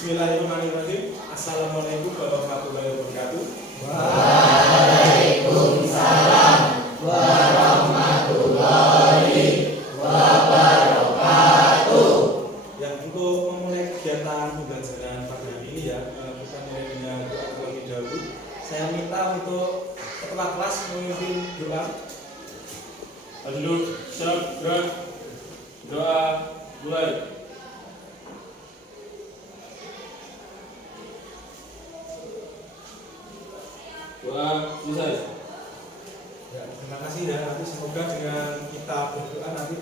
Bismillahirrahmanirrahim. Assalamualaikum warahmatullahi wabarakatuh. Waalaikumsalam warahmatullahi wabarakatuh. Ya, untuk memulai kegiatan pembelajaran pada hari ini ya, kita mulai dengan doa terlebih dahulu. Saya minta untuk ketua kelas memimpin doa. Adluk, siap, gerak, doa, mulai. Doa selesai. Ya, terima kasih ya. Nanti semoga dengan kita berdoa nanti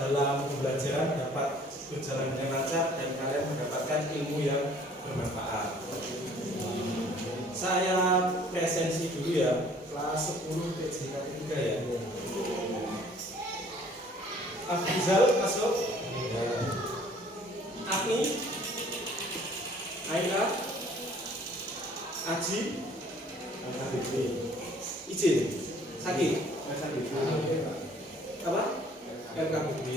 dalam pembelajaran dapat berjalan dengan lancar dan kalian mendapatkan ilmu yang bermanfaat. Saya presensi dulu ya, kelas 10 PJK 3 ya. Afrizal masuk. Agni, Aina, Aji, izin, sakit, apa? LKBB.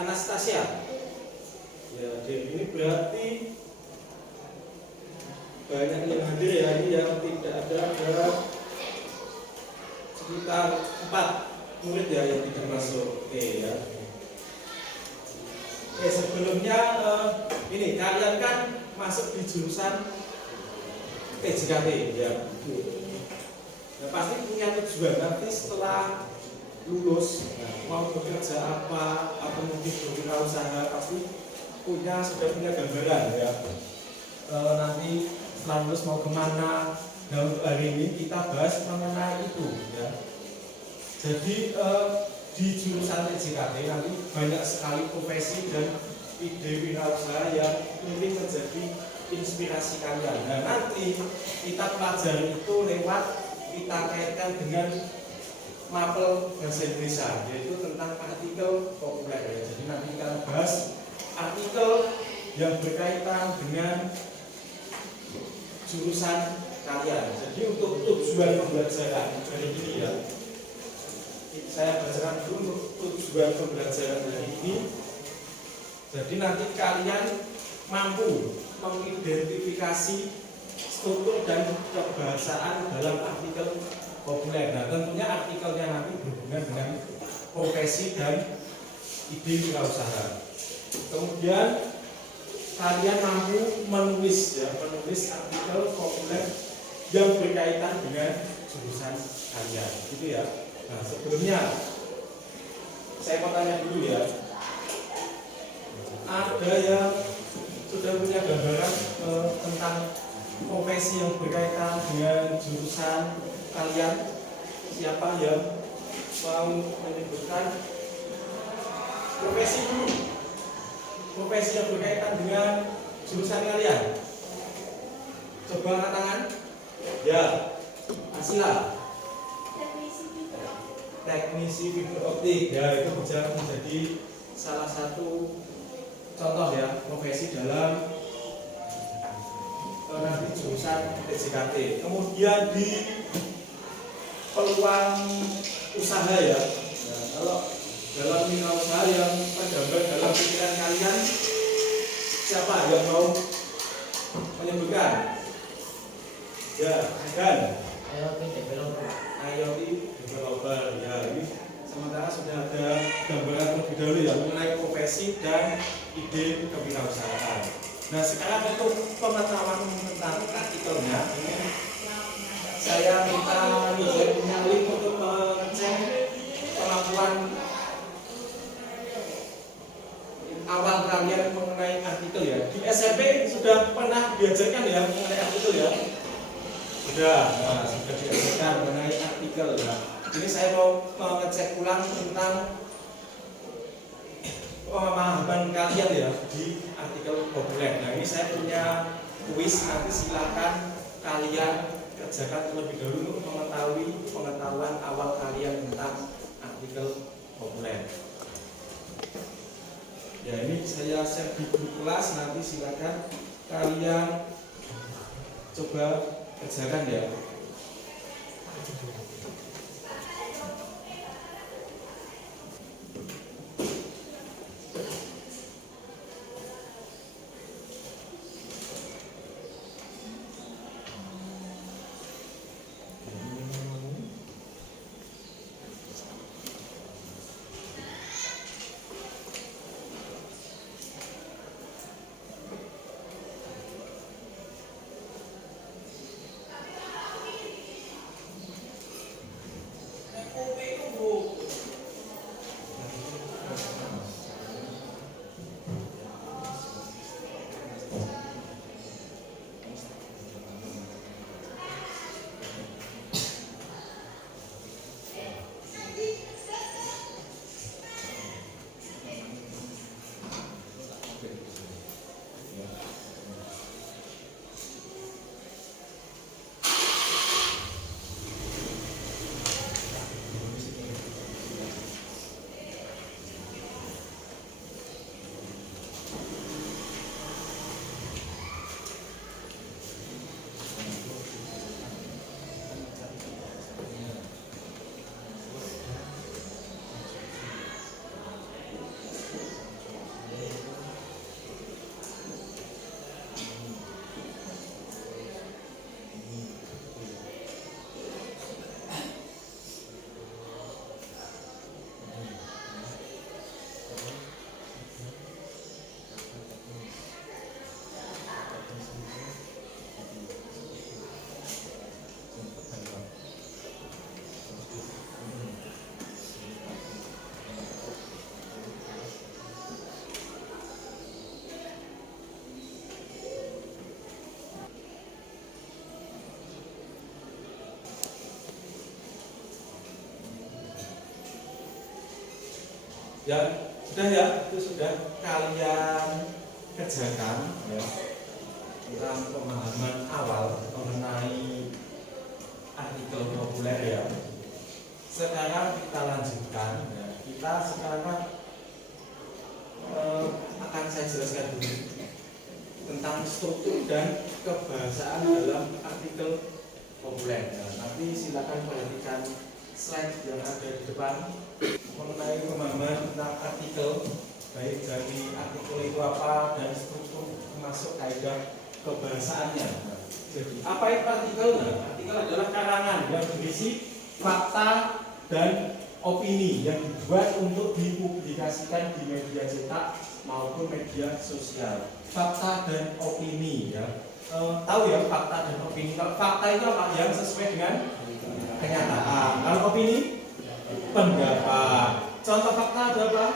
Anastasia. Ya, ini berarti banyak yang hadir ya, ini yang tidak ada sekitar 4 murid ya yang tidak masuk. Oke ya. Oke, sebelumnya ini kalian kan masuk di jurusan PJKT ya. Nah, pasti punya tujuan nanti setelah lulus mau bekerja apa atau mungkin berwirausaha pasti sudah punya gambaran ya. Nanti setelah lulus mau kemana. Nah, untuk hari ini kita bahas mengenai itu ya. Jadi di jurusan PJKT nanti banyak sekali profesi dan ide wirausaha yang mungkin menjadi inspirasi kalian. Nah, nanti kita pelajari itu lewat kita kaitkan dengan mapel bahasa Indonesia, yaitu tentang artikel populer ya. Jadi nanti kita bahas artikel yang berkaitan dengan jurusan kalian. Jadi untuk tujuan pembelajaran hari ini ya, saya bacakan dulu untuk tujuan pembelajaran hari ini. Jadi nanti kalian mampu mengidentifikasi struktur dan kebahasaan dalam artikel populer. Nah, tentunya artikelnya nanti berhubungan dengan profesi dan ide wirausaha. Kemudian kalian mampu menulis artikel populer yang berkaitan dengan jurusan kalian, gitu ya. Nah, sebelumnya saya mau tanya dulu ya, ada yang sudah punya gambaran tentang profesi yang berkaitan dengan jurusan kalian? Siapa yang mau menyebutkan profesi dulu? Profesi yang berkaitan dengan jurusan kalian? Coba angkat tangan. Ya, Asila. Teknisi fiber optik. Ya, itu bisa menjadi salah satu contoh ya profesi dalam nanti jurusan PJKT. Kemudian di peluang usaha ya. Nah, kalau dalam wirausaha yang tergambar dalam pikiran kalian, siapa yang mau menyebutkan? Ya, dan IoT developer. IoT developer ya. Ini sementara sudah ada gambaran terlebih dahulu ya mengenai profesi dan ide kewirausahaan. Nah, sekarang untuk pengetahuan tentang artikelnya ini saya minta punya link untuk mengecek kemampuan awal kalian mengenai artikel ya. Di SMP sudah pernah diajarkan ya mengenai artikel ya. Sudah, nah, sudah diajarkan mengenai artikel ya. Ini saya mau mengecek ulang tentang pemahaman kalian ya di artikel populer. Nah, ini saya punya kuis, nanti silakan kalian kerjakan terlebih dahulu untuk mengetahui pengetahuan awal kalian tentang artikel populer. Ya, ini saya share di grup kelas, nanti silakan kalian coba kerjakan ya. Ya sudah ya, itu sudah kalian kerjakan ya tentang pemahaman awal mengenai artikel populer ya. Sekarang kita lanjutkan ya. Kita sekarang akan saya jelaskan dulu tentang struktur dan kebahasaan dalam artikel populer. Nah, nanti silakan perhatikan slide yang ada di depan mengenai pemahaman tentang artikel, baik dari artikel itu apa dan struktur termasuk kaidah kebahasaannya. Nah, jadi apa itu artikel? Nah, artikel adalah karangan yang berisi fakta dan opini yang dibuat untuk dipublikasikan di media cetak maupun media sosial. Fakta dan opini ya. Tahu ya fakta dan opini. Kalau fakta itu apa? Yang sesuai dengan kenyataan. Kalau opini pendapat. Contoh fakta ada apa?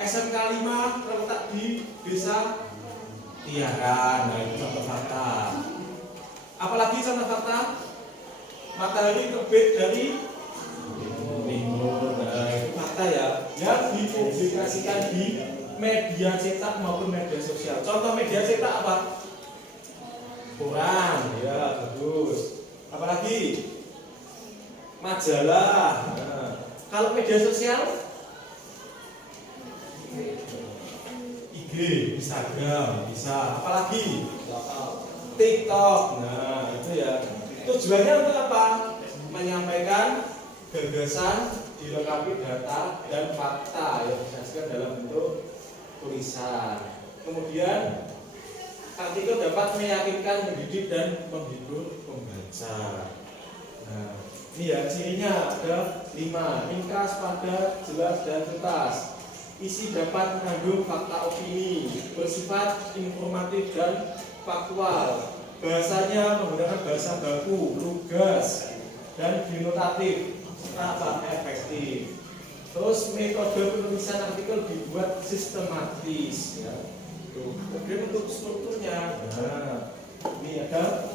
SMK 5 terletak di desa Tiaran. Nah, itu contoh fakta. Apalagi contoh fakta? Matahari terbit dari timur. Nah, itu fakta ya. Yang dipublikasikan di media cetak maupun media sosial. Contoh media cetak apa? Koran, ya bagus. Apalagi majalah. Nah, kalau media sosial, IG, Instagram, bisa. Apalagi TikTok. Nah, itu ya. Tujuannya untuk apa? Menyampaikan gagasan dilengkapi data dan fakta yang dijelaskan dalam bentuk tulisan. Kemudian artikel dapat meyakinkan, mendidik dan menghibur pembaca. Nah, ini ya cirinya ada 5: ringkas, padat, jelas dan tuntas. Isi dapat mengandung fakta opini, bersifat informatif dan faktual. Bahasanya menggunakan bahasa baku, lugas dan denotatif serta efektif. Terus metode penulisan artikel dibuat sistematis ya. Kemudian untuk strukturnya, nah, ini ada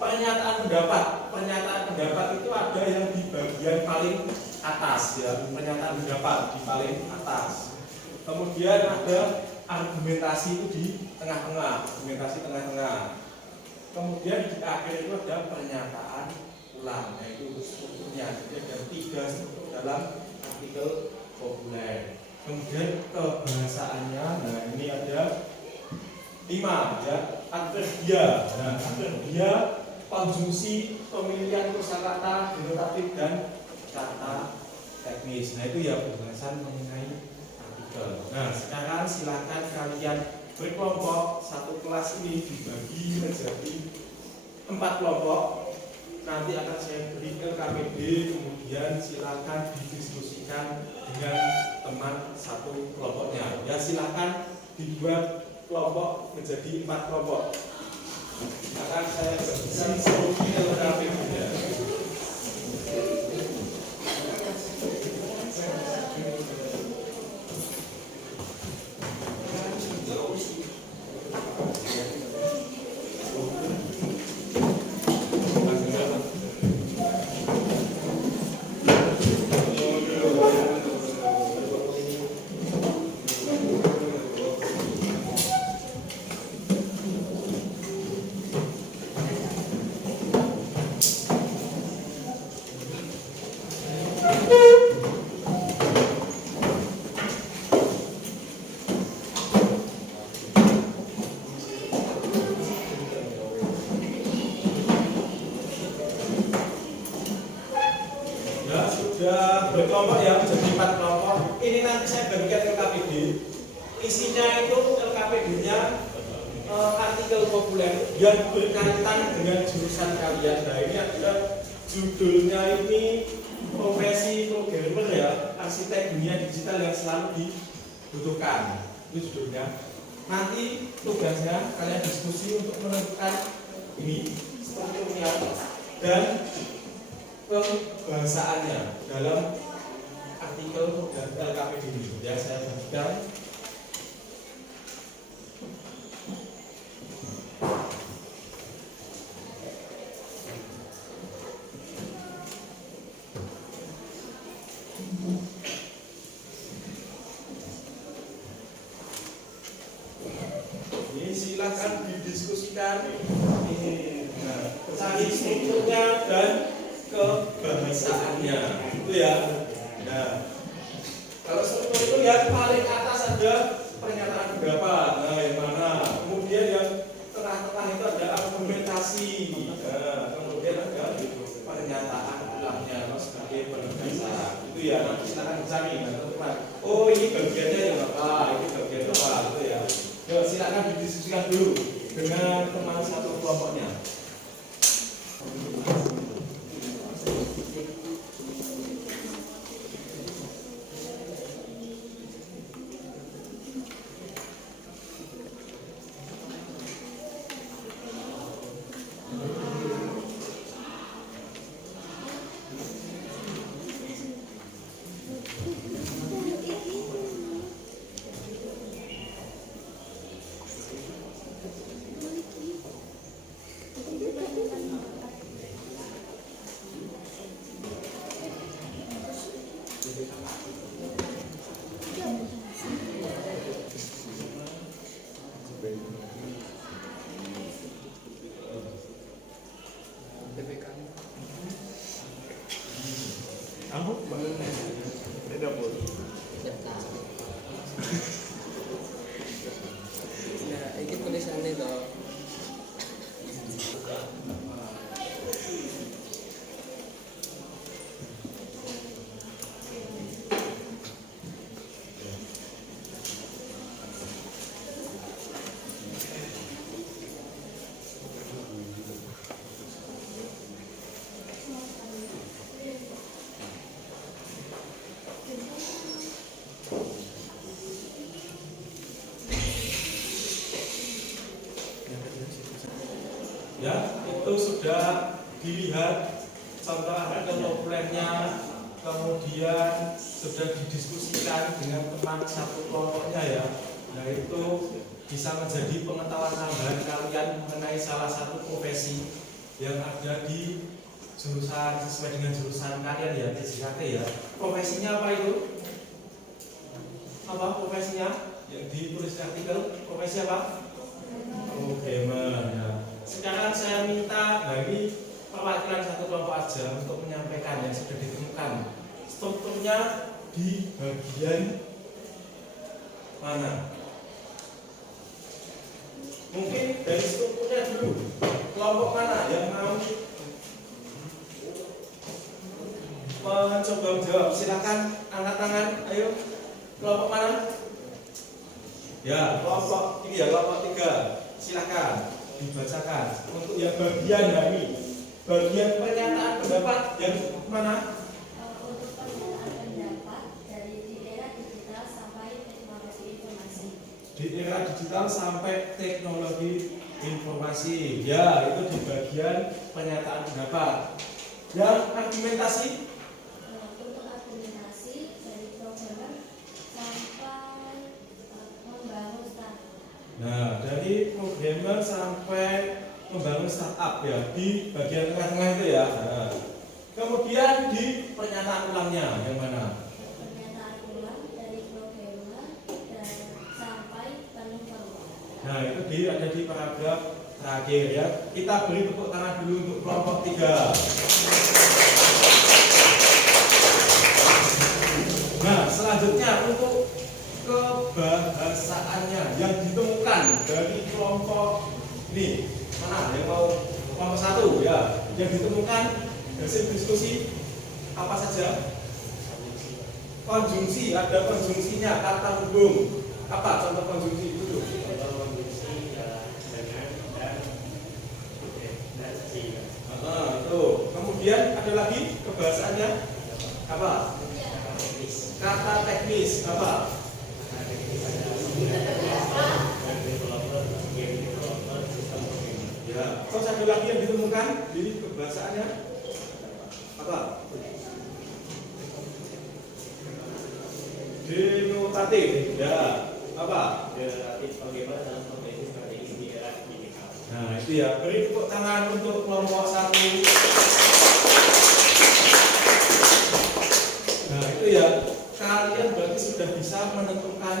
pernyataan pendapat. Pernyataan pendapat itu ada yang di bagian paling atas ya. Pernyataan pendapat di paling atas. Kemudian ada argumentasi itu di tengah-tengah, argumentasi tengah-tengah. Kemudian di akhir itu ada pernyataan ulang, yaitu strukturnya. Jadi ada 3 struktur dalam artikel populer. Kemudian kebahasaannya, nah ini ada 5 ya. Adverbia, nah adverbia, konjungsi, pemilihan kosakata, denotatif dan kata teknis. Nah itu ya pembahasan mengenai artikel. Nah sekarang silakan kalian berkelompok. Satu kelas ini dibagi menjadi 4 kelompok. Nanti akan saya beri LKPD, kemudian silakan didiskusikan dengan teman satu kelompoknya. Ya silakan dibuat kelompok menjadi 4 kelompok. Akan saya berikan solusi LKPD-nya. Sudah berkelompok ya, menjadi 4 kelompok. Ini nanti saya bagikan LKPD. Isinya itu LKPD-nya artikel populer yang berkaitan dengan jurusan kalian. Nah ini adalah judulnya ini profesi programmer ya, arsitek dunia digital yang selalu dibutuhkan. Itu judulnya. Nanti tugasnya kalian diskusi untuk menentukan ini strukturnya dan pembahasaannya dalam artikel dan LKPD ini. Ya saya bagikan. silahkan didiskusikan ini. Nah, cari strukturnya dan kebahasaannya, itu ya. Nah, kalau struktur itu ya paling atas ada pernyataan pendapat, nah yang mana, kemudian yang tengah-tengah itu ada argumentasi, nah, kemudian ada pernyataan ulangnya sebagai penegasan, itu ya. Nanti silakan dicari, teman-teman. Oh ini bagiannya yang apa, ini bagian apa, itu ya. Yuk silakan didiskusikan dulu dengan teman satu kelompoknya. Nah, ini tulisannya toh. Ya, itu sudah dilihat contoh plannya, kemudian sudah didiskusikan dengan teman satu kelompoknya ya. Nah itu bisa menjadi pengetahuan tambahan kalian mengenai salah satu profesi yang ada di jurusan sesuai dengan jurusan kalian ya, PJKT ya. Profesinya apa itu? Apa profesinya? Yang ditulis di artikel, profesi apa? Programmer ya. Sekarang saya minta dari perwakilan satu kelompok aja untuk menyampaikan yang sudah ditemukan strukturnya di bagian mana. Mungkin dari strukturnya dulu, kelompok mana yang mau mencoba menjawab? Silakan angkat tangan, ayo. Kelompok mana? Ya, kelompok ini ya, kelompok 3. Silakan dibacakan untuk yang bagian dari bagian pernyataan pendapat yang mana? Untuk pernyataan pendapat dari di era digital sampai teknologi informasi. Di era digital sampai teknologi informasi. Ya, itu di bagian pernyataan pendapat. Yang argumentasi? Untuk argumentasi dari programmer sampai membangun startup. Nah, dari programmer sampai membangun startup ya, di bagian tengah-tengah itu ya. Nah, kemudian di pernyataan ulangnya yang mana? Pernyataan ulang dari programmer dan sampai penumpang. Nah, itu ada di paragraf terakhir ya. Kita beri tepuk tangan dulu untuk kelompok 3. Nah, selanjutnya untuk kebahasaannya yang ditemukan dari kelompok ini mana yang mau kelompok 1 ya, yang ditemukan hasil diskusi apa saja? Konjungsi, ada konjungsinya, kata hubung. Apa contoh konjungsi itu dulu? Itu. Kemudian ada lagi kebahasaannya apa? Kata teknis apa? Ya, terus ada lagi yang ditemukan di kebahasaannya apa? Denotatif, ya apa? Denotatif bagaimana dalam profesi strategis di era digital. Nah itu ya, beri tepuk tangan untuk kelompok 1. Nah itu ya, kalian berarti sudah bisa menentukan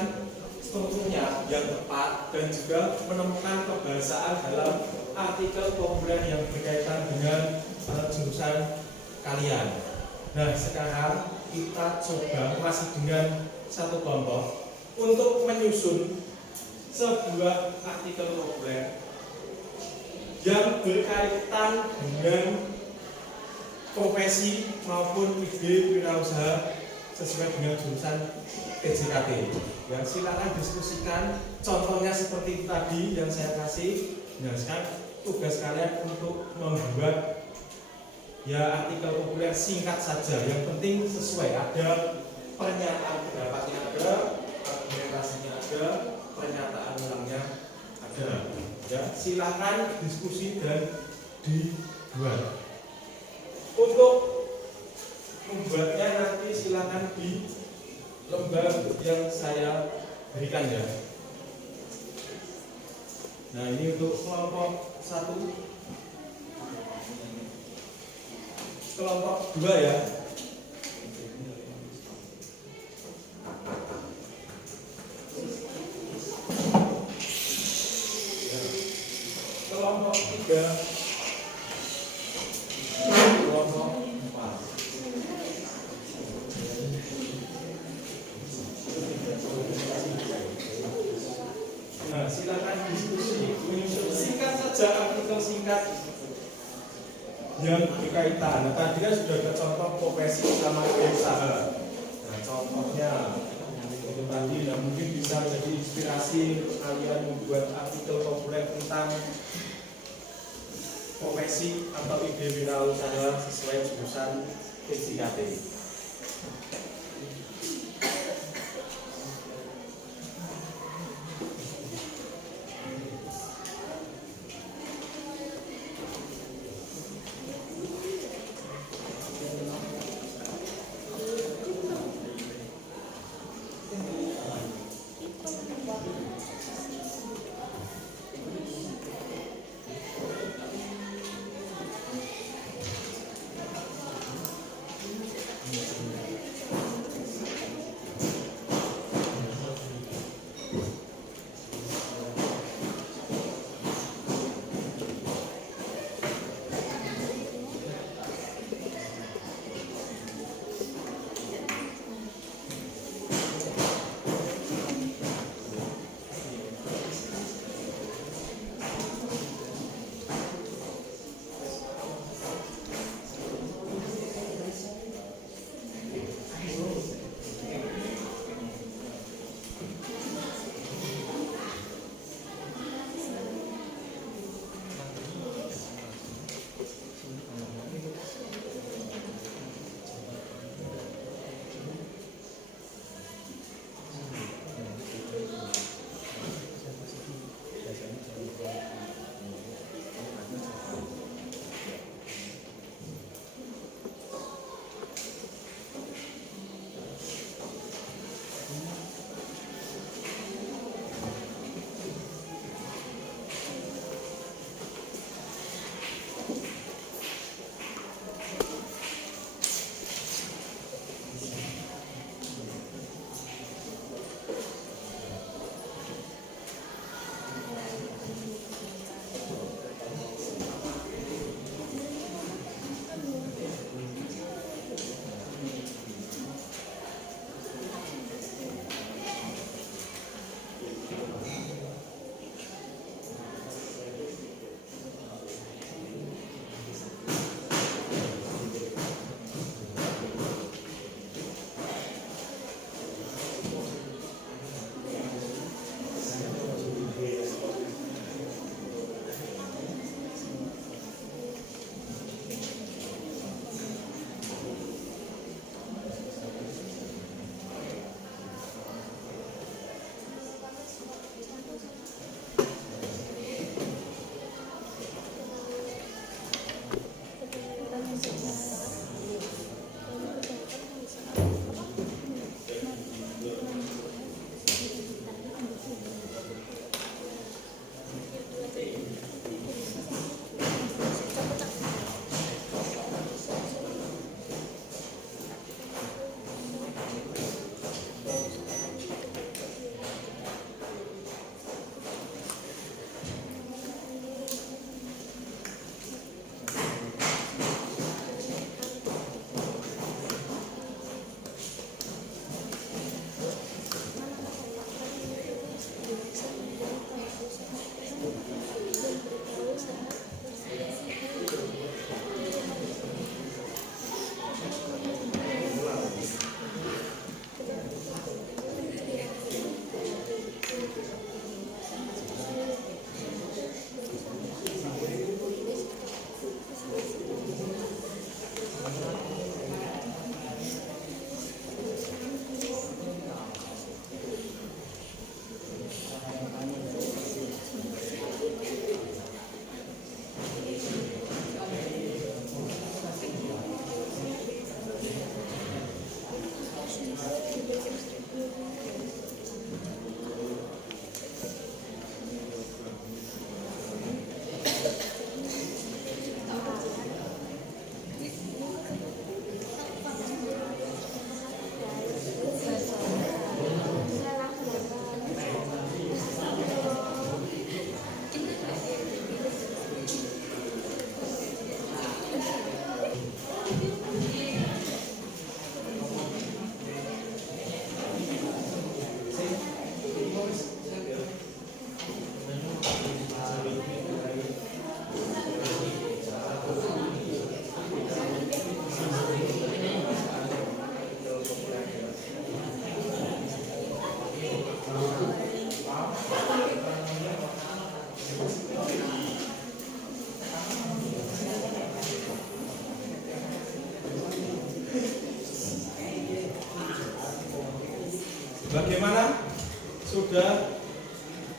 strukturnya yang tepat dan juga menemukan kebahasaan dalam artikel populer yang berkaitan dengan jurusan kalian. Nah, sekarang kita coba masih dengan satu kelompok untuk menyusun sebuah artikel populer yang berkaitan dengan profesi maupun ide wirausaha sesuai dengan jurusan PJKT. Ya, silakan diskusikan. Contohnya seperti tadi yang saya kasih. Nah, sekarang tugas kalian untuk membuat ya artikel populer singkat saja. Yang penting sesuai, ada pernyataan pendapatnya, ada argumentasinya, ada pernyataan ulangnya, ada. Ya, silakan diskusi dan dibuat. Untuk membuatnya nanti silakan di lembar yang saya berikan ya. Nah, ini untuk kelompok 1, kelompok 2 ya. Kelompok 3, kelompok 4. Nah, silakan diskusi, menyusun singkat saja artikel singkat yang berkaitan. Nah, tadi kan sudah ada contoh profesi sama usaha. Nah, contohnya itu tadi, nah, mungkin bisa jadi inspirasi kalian membuat artikel populer tentang profesi atau ide wirausaha sesuai jurusan PJKT.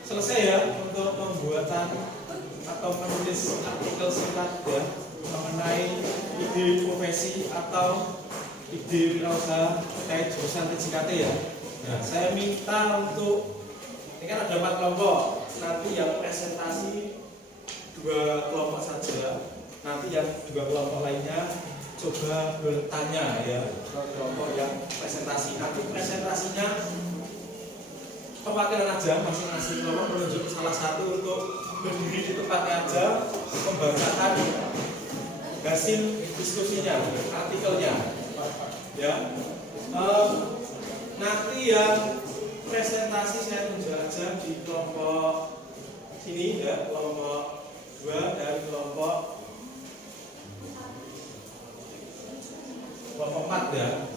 selesai ya untuk pembuatan atau menulis artikel singkat ya mengenai ide profesi atau ide wirausaha terkait jurusan TJKT ya. Nah, saya minta untuk ini kan ada 4 kelompok, nanti yang presentasi 2 kelompok saja, nanti yang 2 kelompok lainnya coba bertanya ya ke kelompok yang presentasi. Nanti presentasinya tempatnya aja, masing-masing kelompok menunjuk salah satu untuk berdiri di tempatnya aja, membacakan hasil diskusinya, artikelnya ya. Nanti yang presentasi saya tunjuk aja di kelompok sini ya, kelompok 2 dan kelompok 4 ya.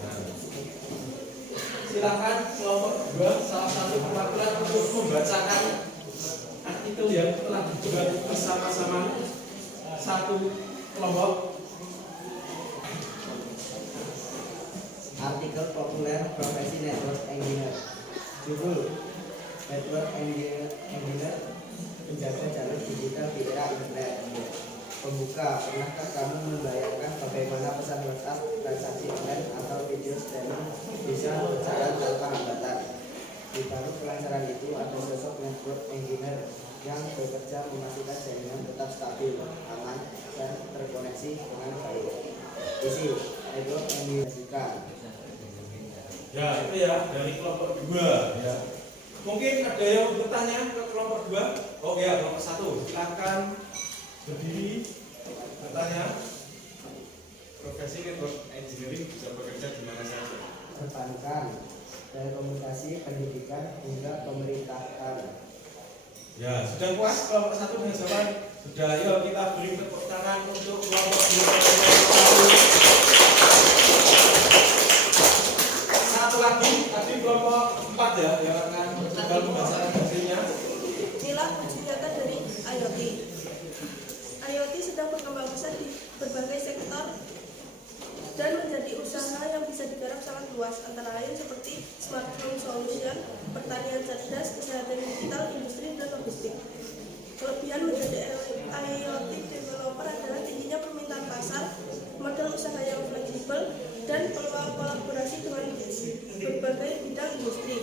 Silakan kelompok 2 salah satu perwakilan untuk membacakan artikel yang telah dibuat bersama-sama satu kelompok. Artikel populer profesi network engineer. Judul: Network engineer menjaga jalur digital di era internet. Pembuka: pernahkah kamu membayangkan bagaimana pesan WhatsApp, transaksi online atau video streaming bisa berjalan tanpa hambatan? Di balik kelancaran itu ada sosok network engineer yang bekerja memastikan jaringan tetap stabil, aman, dan terkoneksi dengan baik. Isi: network engineer. Ya, itu ya dari kelompok 2 ya. Mungkin ada yang bertanya ke kelompok 2? Oh ya, kelompok 1. Silakan berdiri bertanya. Profesi network engineering bisa bekerja di mana saja. Perbankan, telekomunikasi, pendidikan, hingga pemerintahan. Ya, sudah puas kelompok 1 dengan jawaban? Sudah, yuk kita beri tepuk tangan untuk kelompok 2. Satu lagi, tadi kelompok 4 ya, yang akan mencoba membacakan hasilnya. Inilah wujud nyata dari IoT. IoT sedang berkembang pesat di berbagai sektor dan menjadi usaha yang bisa digarap sangat luas, antara lain seperti smart home solution, pertanian cerdas, kesehatan digital, industri, dan logistik. Kelebihan menjadi IoT developer adalah tingginya permintaan pasar, model usaha yang fleksibel, dan peluang kolaborasi dengan berbagai bidang industri.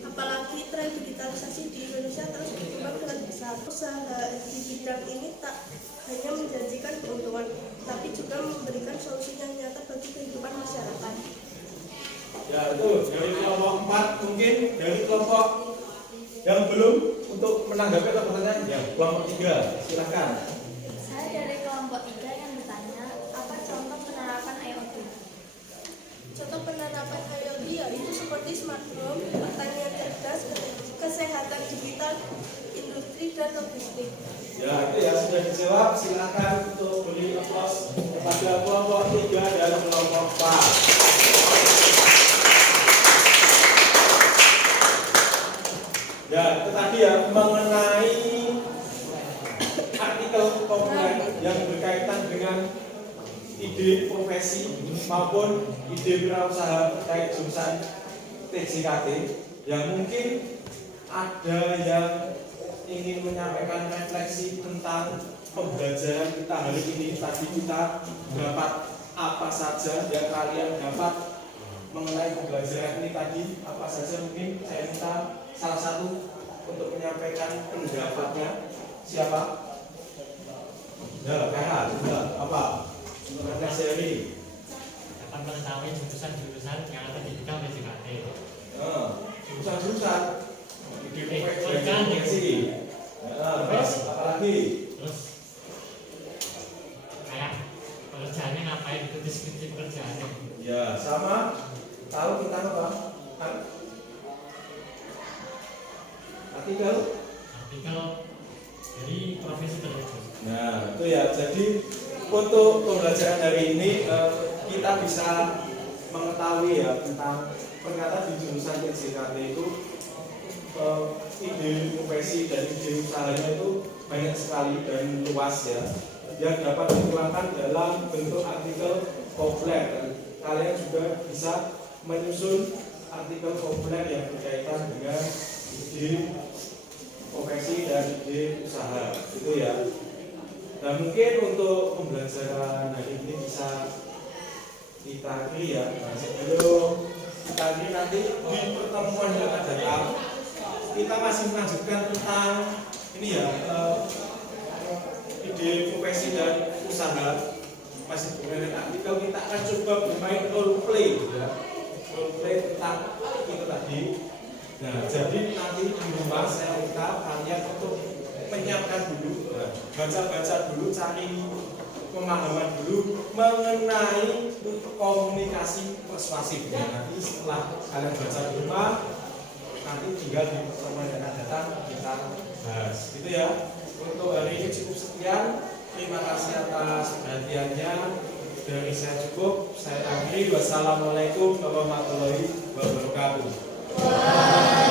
Apalagi tren digitalisasi di Indonesia terus berkembang dengan besar. Usaha di bidang ini tak hanya menjanjikan keuntungan, tapi juga memberikan solusi yang nyata bagi kehidupan masyarakat. Ya, itu dari kelompok 4. Mungkin dari kelompok yang belum untuk menanggapi atau bertanya, ya kelompok 3. Silakan. Saya dari kelompok 3 yang bertanya, apa contoh penerapan IoT? Contoh penerapan IoT yaitu seperti smart home, pertanian cerdas, kesehatan digital, industri, dan logistik. Ya, itu ya sudah dijawab. Silakan untuk beri aplaus kepada kelompok 3 dan kelompok 4. Ya, itu tadi ya mengenai artikel populer yang berkaitan dengan ide profesi maupun ide wirausaha terkait jurusan TJKT. Yang mungkin ada yang ingin menyampaikan refleksi tentang pembelajaran kita hari ini. Tadi kita dapat apa saja yang kalian dapat mengenai pembelajaran ini tadi, apa saja. Mungkin saya minta salah satu untuk menyampaikan pendapatnya. Siapa? Ya, Kak, apa? Refleksi hari ini. Dapat mengetahui jurusan-jurusan yang ada di bidang TJKT. Jurusan-jurusan Ikan, profesi. Terus apa lagi? Terus kayak pekerjaannya ngapain, itu deskripsi pekerjaannya. Ya, sama tahu tentang apa? Artikel dari profesi tersebut. Nah, itu ya. Jadi untuk pembelajaran hari ini kita bisa mengetahui ya tentang ternyata di jurusan TJKT itu ide profesi dan ide usahanya itu banyak sekali dan luas ya, yang dapat dituangkan dalam bentuk artikel populer. Kalian juga bisa menyusun artikel populer yang berkaitan dengan ide profesi dan ide usaha itu ya. Nah mungkin untuk pembelajaran hari ini bisa kita akhiri ya. Nah, sebelum kita akhiri nanti di pertemuan yang akan datang kita masih melanjutkan tentang ini ya ide profesi dan usaha masih bermain artikel. Kita akan coba bermain role play ya, role play tentang itu tadi. Nah jadi nanti di rumah saya minta kalian untuk menyiapkan dulu, baca-baca dulu, cari pemahaman dulu mengenai komunikasi persuasif. Ya, nanti setelah kalian baca di rumah, nanti tinggal di pertemuan yang akan datang kita bahas. Gitu ya. Untuk hari ini cukup sekian. Terima kasih atas perhatiannya. Dari saya cukup. Saya akhiri. Wassalamualaikum warahmatullahi wabarakatuh.